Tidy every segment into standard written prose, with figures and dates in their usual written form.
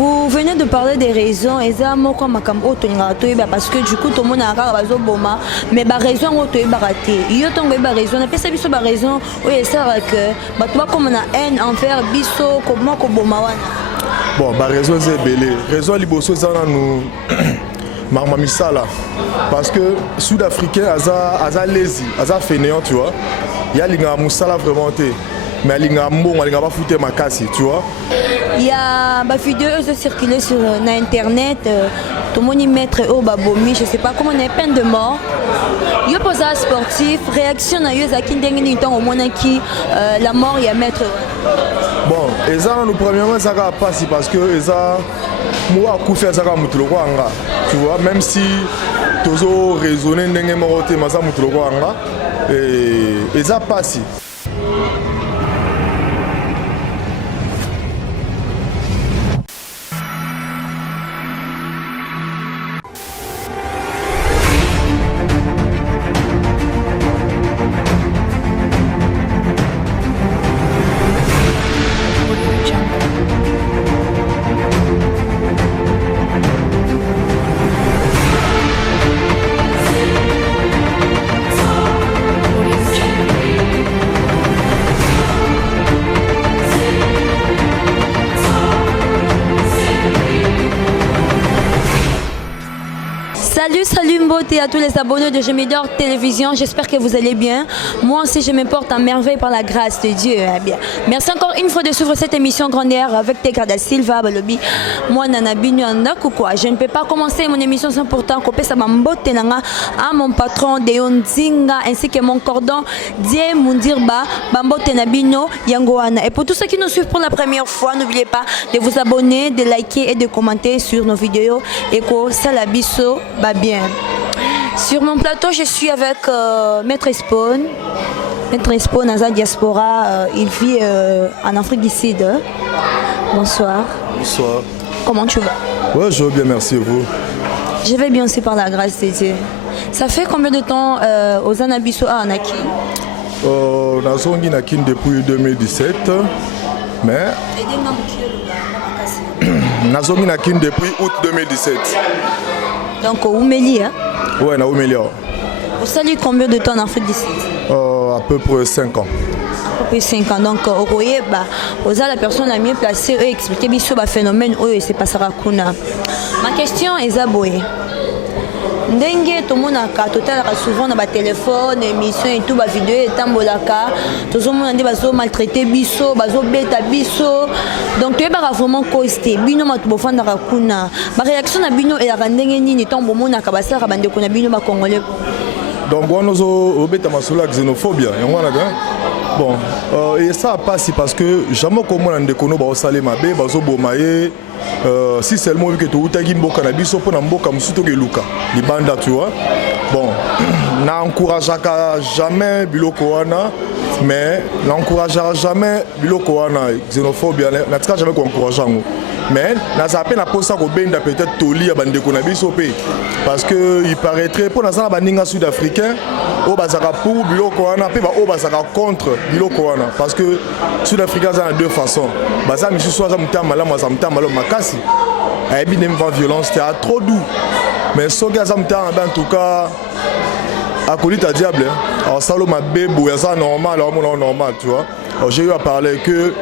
Vous venez de parler des raisons, et ça, moi, parce que du coup, tout le monde a boma, mais la raison, il y a raison, on a fait raison, oui, c'est vrai que, tu vois, comme on a haine envers Bisso, comment Koboma. Bon, la raison, c'est belé. La raison, c'est que nous marmamisala. Parce que Sud-Africain, aza lazy, aza fainéant, tu vois. Il y a l'inga moussala vraiment, mais l'inga mbon, l'inga pas foutre ma casse, tu vois. Il y a des vidéos qui circulent sur internet, tout le monde y met au babomi, je ne sais pas comment on est peine de mort. Il y a des sportifs, réaction à au moins qui la mort il y a mettre. Bon, et ça nous premièrement ça va passer parce que ça moi faire ça comme tu vois, même si tu as raisonné ndenge moroté mais ça et ça passe. Salut Mbote à tous les abonnés de Gemidor Télévision, j'espère que vous allez bien. Moi aussi je me porte à merveille par la grâce de Dieu. Bien. Merci encore une fois de suivre cette émission Grandeur avec Tekra da Silva Balobi. Moi Nana Binu Andakukwa. Je ne peux pas commencer mon émission sans pourtant couper sa Mbote Nanga à mon patron Deon Zinga ainsi que mon cordon Die Mundirba Bambote Nabino Yangoana. Et pour tous ceux qui nous suivent pour la première fois, n'oubliez pas de vous abonner, de liker et de commenter sur nos vidéos. Eko Salabiso bien. Sur mon plateau, je suis avec Maître Spawn. Maître Spawn, Naza Diaspora, il vit en Afrique du Sud. Bonsoir. Bonsoir. Comment tu vas? Ouais, je vais bien, merci vous. Je vais bien aussi par la grâce de Dieu. Ça fait combien de temps aux Anabiso à Anakin? Nazongi Nakin depuis 2017, mais Nazongi Nakin depuis août 2017. Donc au Oumeli, hein? Ouais, na Oumeli. Vous saluez combien de temps en Afrique du Sud? À peu près 5 ans. À peu près 5 ans. Donc, vous avez la personne la mieux placée et expliquer le phénomène où il se passera. Ma question est Zaboé. Ndenge tout le monde a total souvent dans le téléphone, émission et tout, vidéo et tambolaka. Tout le monde a maltraité biso, bazo beta biso. Donc tu es vraiment costé. Bino matubofan na rakuna. Ma réaction na bino et la ndenge ni tombo mona kabasa rabande kuna bino ba congolais. Donc on ozo beta masula xénophobie. Bon, et ça passe parce que jamais comme on a des kono ba osale mabe bazo bomaye. Si seulement vu que tu as dit que tu as dit Luka, Libanda, tu vois. Bon, n'encourage jamais Bilokoana, mais n'encouragera jamais Bilokoana, xénophobie, n'a jamais encouragé. Mais n'a pas peine à poser peut-être Toli à Bandekonabiso parce que il paraîtrait pour l'instant la sud-africain au Bazaka pour Bilokoana, puis au Bazaka contre Bilokoana parce que sud-africain ça a deux façons. Baza monsieur soit ça m't'a mal, moi ça m't'a mal makasi. A bien même pas violence, c'était trop doux. Mais ce gars ça m't'a en tout cas à coller ta diable. Alors ça ma bébé, ça normal, alors normal, tu vois. J'ai eu à parler que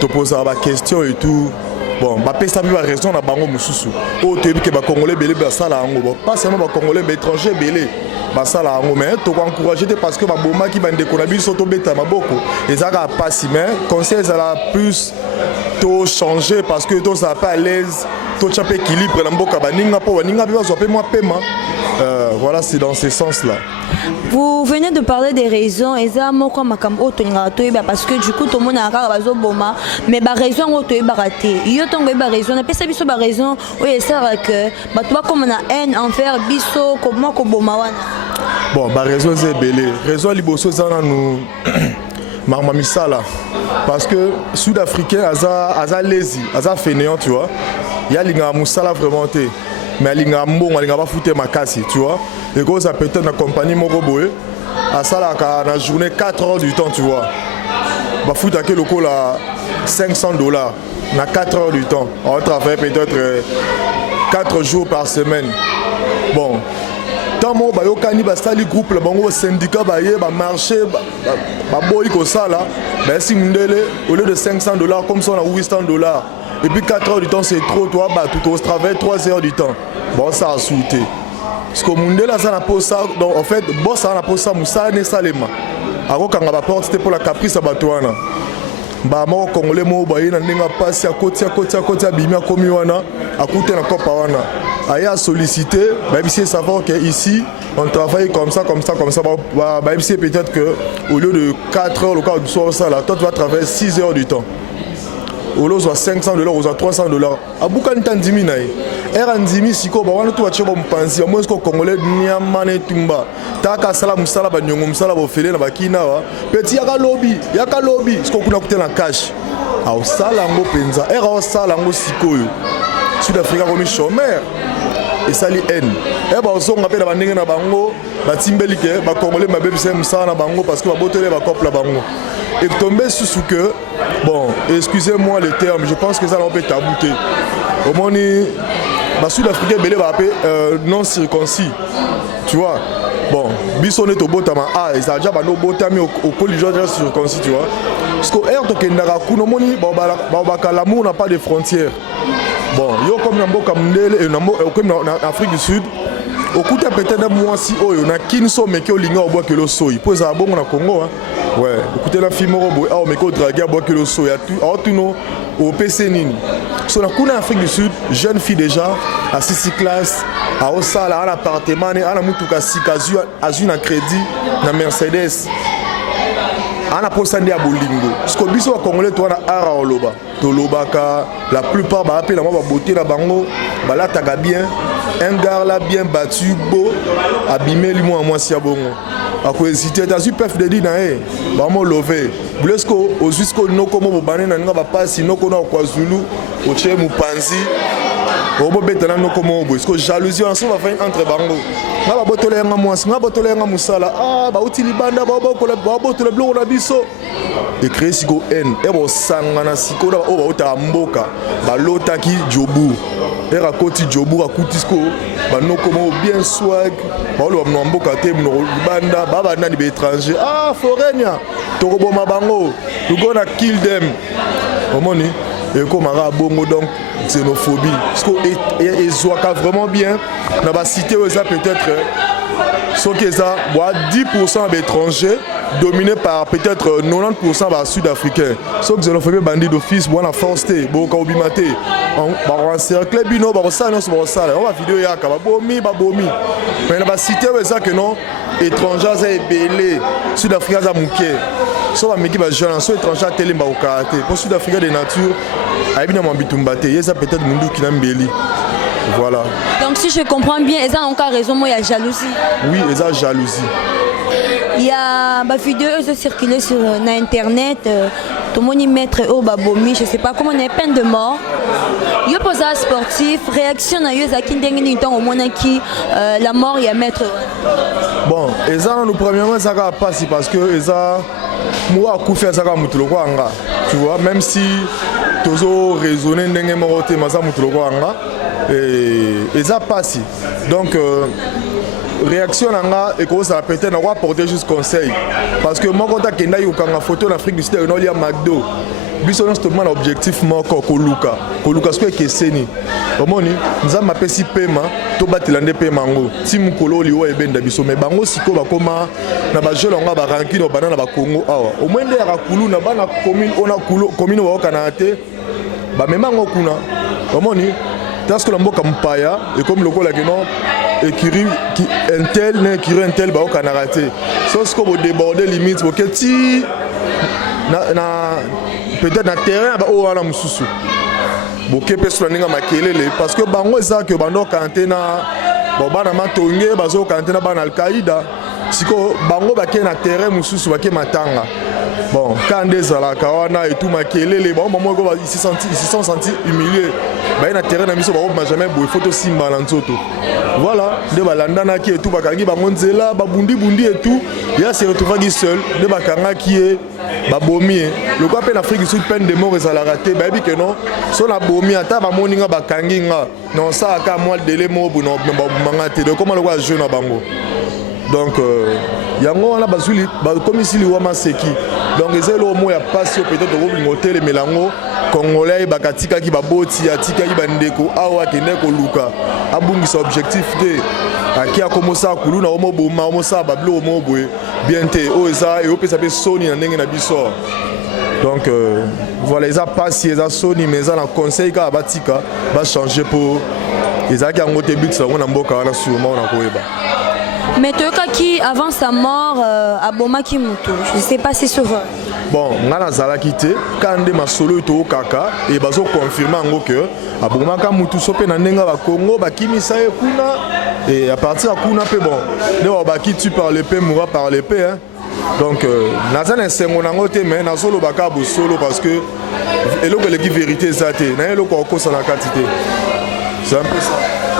te poser la question et tout. Bon, bah pesa bi ba raison na bango mususu. O te bi ke ba congolais belé ba sala ngo. Pas seulement ba congolais mais étrangers belé. Ba sala ngo mais to encourager parce que ba boma ki bande ko na bi soto beta maboko. Et ça va pas si mais conseil ça la plus to changer parce que to ça pas à l'aise, to chape équilibre na mboka ba ninga po ninga ba zo pe moi paiement. Voilà, c'est dans ce sens-là. Vous venez de parler des raisons et ça parce que du coup tout le monde a boma mais la raison est raté. Il y a raison, on a pas raison, oui c'est vrai que toi comme on a haine envers biso comment boma. Bon, la raison c'est belé. Raison liboso ça nous marmamisala parce que sud-africain aza lazy, aza fainéant, tu vois. Il y a l'inga moussala vraiment té. Mais l'inga mbon, l'inga pas foutre ma casse, tu vois. Et quand ça peut être une compagnie Mogoboé, à ça là, dans la journée 4 heures du temps, tu vois. Bah foutre à quel local à $500. On a 4 heures du temps. On travaille peut-être 4 jours par semaine. Bon. Tant que vous avez un groupe, le syndicat, le marché, si au lieu de $500, comme ça on a $800. Et puis 4 heures du temps, c'est trop. Toi, tu travailles 3 heures du temps. Bon, ça a sauté. Parce que le monde ça n'a pas ça. Donc en fait, boss ça n'a pas ça. Moussa ne salema. Alors quand on va porter, c'était pour la caprice à Batouana. Bah moi Congolais moi bah ina n'enga passer à côté bimia komi wana à côté na kopa wana. Aya sollicité. Bah ici savoir que ici on travaille comme ça. Bah ici peut-être que au lieu de 4 heures le cas du soir ça là, toi tu vas travailler 6 heures du temps. Au lieu de $500, au lieu de $300. À Boukan Tandimi naï. Erandimi siko ba wana tu wache ba mpanzi ba mwesko Congolais nyama ne tumba. Taka sala musala ba nyongo musala ba fele na bakina wa. Petit yaka lobby. Siko kuna kutela cash. Au sala ngo penza. Era o sala ngo sikoyo. Sud-Africa comme chômeur. Et sali N. E ba osonga pe na bandenge na bango ba timbeli ke ba Congolais ma bebise musala na bango parce que ba botele ba couple bango. Et tomber sous que bon, excusez-moi le terme, je pense que ça peut tabouter. Au moins les Sud-Africains belé va appeler non circoncis. Tu vois. Bon, bisson est au botama ah, ça déjà ba no botami au collision déjà circoncis, tu vois. Parce que air to kendara kuno moni ba l'amour n'a pas de frontières. Bon, yo comme na mboka mndele et comme en Afrique du Sud, au coup peut-être moi si oh na kinso meke o linga obo ke lo soyi. Pour ça bon na Congo hein. Ouais, écoutez la fille morobo ah meke o draguer obo ke lo soyi. A tout no au PC nini. So na kuna Afrique du Sud, jeune fille déjà à 6 classes, à Osala, à l'appartement, à la mutuka sikazu, à un crédit, na Mercedes. On a posé à Bolingo. Ce que biso Congolais toi na ara oloba. Tolobaka, la plupart ba appelé la moi beauté la bango, ba la taga bien, un gars là bien battu, beau, abîmé lui moi si abongo. A quoi hésiter t'as eu pef de dire na ba mo lové. Blesco au jusqu'au no comme bo bané na nga ba passe no ko na kwa Zulu, au che mu panzi. Au bo betana no comme bo. Parce que jalousie on va faire entre bango. Nga ba botole nga mwasi, nga botole nga musala. Ah ba utili banda ba botole blo na biso. Et créer siko N. Et bo sangana siko na o ba uta mboka. Ba lotaki jobu. Et rakoti jobu rakutisco. Ba no comme bien swag. Ba lo ba mboka te no banda ba ba nani be étranger. Ah forenia. Torobo mabango. You gonna kill them. Omoni. Et comme un bongo donc xénophobie. Parce que Zouaka vraiment bien. Dans la cité où ça peut-être ce qui est ça, 10% d'étrangers dominés par peut-être 90% par sud-africains. Ce que xénophobie bandit d'office, bon la force té, bon kaobimate. On va encercler bino, on va ça non, on va ça. On va vidéo yaka, ba bomi. Mais dans la cité où ça que non, étrangers c'est belé, sud-africains ça mouké. So va meki ba jeune so étranger télé ba okate pour sud-africain de nature aibina mambitumbate yesa peut-être mundu kina mbeli voilà. Donc si je comprends bien ils ont encore raison moi il y a jalousie. Oui, ils ont jalousie. Il y a des vidéos qui circulent sur internet tout le monde y mettre au babomi je sais pas comment on est peine de mort. Yo posa sportif réaction na yo za kindengini temps au moins qui la mort il y a mettre. Bon, ils ont nous premièrement ça va passer parce que ils ont moi koufi azaka mutuloko anga tu vois même si tozo raisonner ndenge morote maza mutuloko anga et ça passe donc réaction anga et que ça peut-être on va apporter juste conseil parce que moi quand kenda yokanga photo en Afrique du Sud on lia McDo biso non seulement objectif moko koluka ce que seni omoni nzamba pesi pema to batela nde pema ngo ti mukolo liwa ebenda biso me bango siko bakoma na ba jelo nga ba ranki no banana ba Congo awa au mwende ya kulu na bana commune ona kulo commune wa kanate ba mema ngo kuna omoni parce que la mboka mpaya et comme lokola que non écurie qui intel ne écurie intel ba kanarate so ce ko bo déborder limite bo que ti na peut-être na terrain ba o wana mususu boke peso ninga makelele parce que bango eza que bando kantena bo bana matonge bazo kantena bana Al-Qaïda siko bango bake na terrain mususu bake matanga bon quand des ala kawana et tout makelele bon maman go ils se sont sentis humiliés ba na terrain na miso ba ba jamais bo photo simba na nzoto voilà de balandana qui et tout bakangi bango nzela babundi et tout il a se retrouvé seul de bakanga qui est babomi le quoi en Afrique du Sud peine de mort ezala raté ba bi que non so na bomi ata ba moninga ba kanginga non ça aka moi délai mo bu non ba manga te de comment le quoi jeune na bango donc yango wana bazuli ba comme si liwa maseki donc ezelo mo ya passe peut-être au hotel melango congolais bakatika ki baboti atika ki bandeko awa kende ko luka abungisa objectif te aki akomosa kuluna omo boma omo sa bablo omo boye bien te o eza et o pesa pe soni na ndenge na biso donc voilà eza passe eza soni mais eza na conseil ka batika ba changer pour ezaki yango te but sa na mboka wana sûrement na koyeba. Mais toi qui avant sa mort à Boma Kimuto, je ne sais pas si c'est vrai. Bon, ngana zala quitté quand de ma solo to kaka et bazo confirmer ngo que à Boma Kimuto sope na nenga ba Congo ba kimisa e kuna et à partir à kuna pe bon de ba qui tu par l'épée mourra par l'épée hein. Donc nazana sengo nango te mais na solo baka bo solo parce que eloko le vérité zate na eloko ko sana quantité. C'est un peu ça.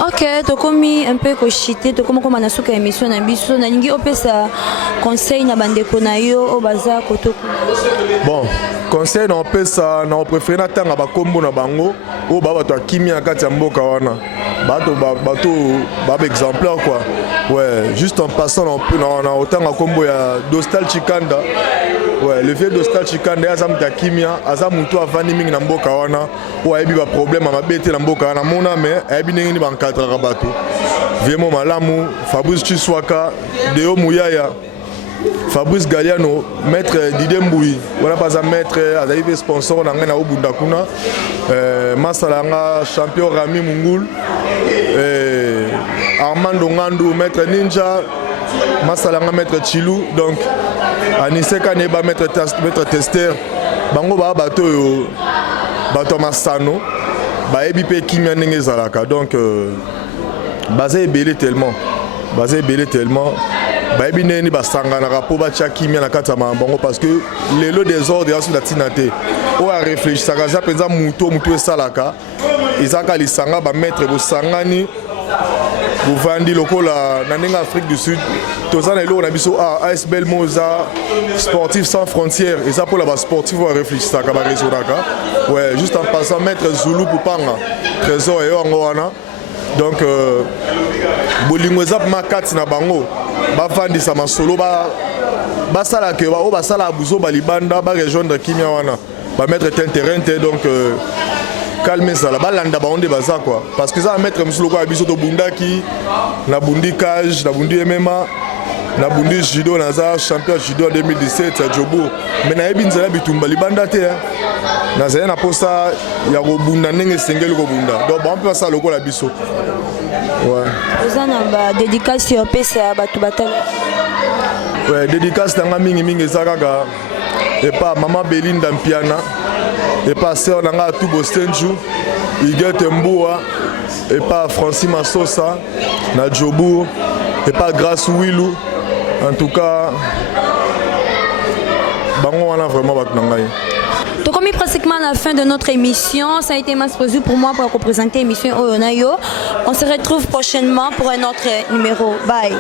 Ok, tu commis un peu cochité, tu comme on a souka émission na biso na ningi opesa conseil na bandeko na yo o baza kotoko. Bon, conseil na opesa na préféré na tanga ba kombo na bango o ba bato kimia kati ya mboka wana. Bato ba exemplaire quoi. Ouais, juste en passant na otanga kombo ya Dostal Chikanda. Ouais, le vieux Dostal Chikanda azam ta kimia azamuto avani mingi na mboka wana o ayebi ba problème ma bete na mboka wana mona mais ayebi ningi ba encadrer bato. Vraiment malamu Fabrice Chiswaka Deo Muyaya Fabrice Galiano, maître Didier Mboui, voilà pas un maître, azali sponsor dans na Obunda kuna, Masalanga champion Rami Mungul, Armando Ngandou, maître Ninja, Masalanga maître Chilou, donc Aniseka Neba maître Tester, bango ba bato Masano, ba ebipe kimia ndenge zalaka, donc basé belé tellement. Baby neni basanga na rapo ba kimia na kata mambango parce que les lots des ordres sur la tinate o a réfléchi ça kaza penza muto esalaka izaka lisanga ba maître bo sangani bo vandi lokola na ndenge Afrique du Sud tozana elo na biso AS Belmoza sportif sans frontières et ça pour la sportif o réfléchi ça ka ba resonaka ouais juste en passant maître Zulu pour panga trésor et wana donc bolingo zap makati na bango bafandi sa masolo ba sala ke ba sala abuzo ba libanda ba rejoindre kimia wana ba mettre terrain donc calmer ça la balanda ba onde baza quoi parce que ça mettre musolo kwa biso to bundaki na bundi cage na bundi MMA na bundi judo na za champion judo en 2017 à Jobo mais na yebi nzela bitumba libanda te na zaya na posa ya ko bunda ndenge sengeli ko bunda donc ba peut ça lokola biso. Ouais. Vous avez une dédicace sur PSA Batubatal. Ouais, dédicace dans la mingi Zagaga. Et pas Maman Belinda Mpiana. Et pas Sœur Nanga Tubo Stenju. Iguette Mboua. Et pas Francis Massosa. Nadjobour. Et pas Grâce Willou. En tout cas, Bango on a vraiment Baknangaï. Donc, comme pratiquement à la fin de notre émission, ça a été masse pour moi pour représenter l'émission Oyonayo. On se retrouve prochainement pour un autre numéro. Bye.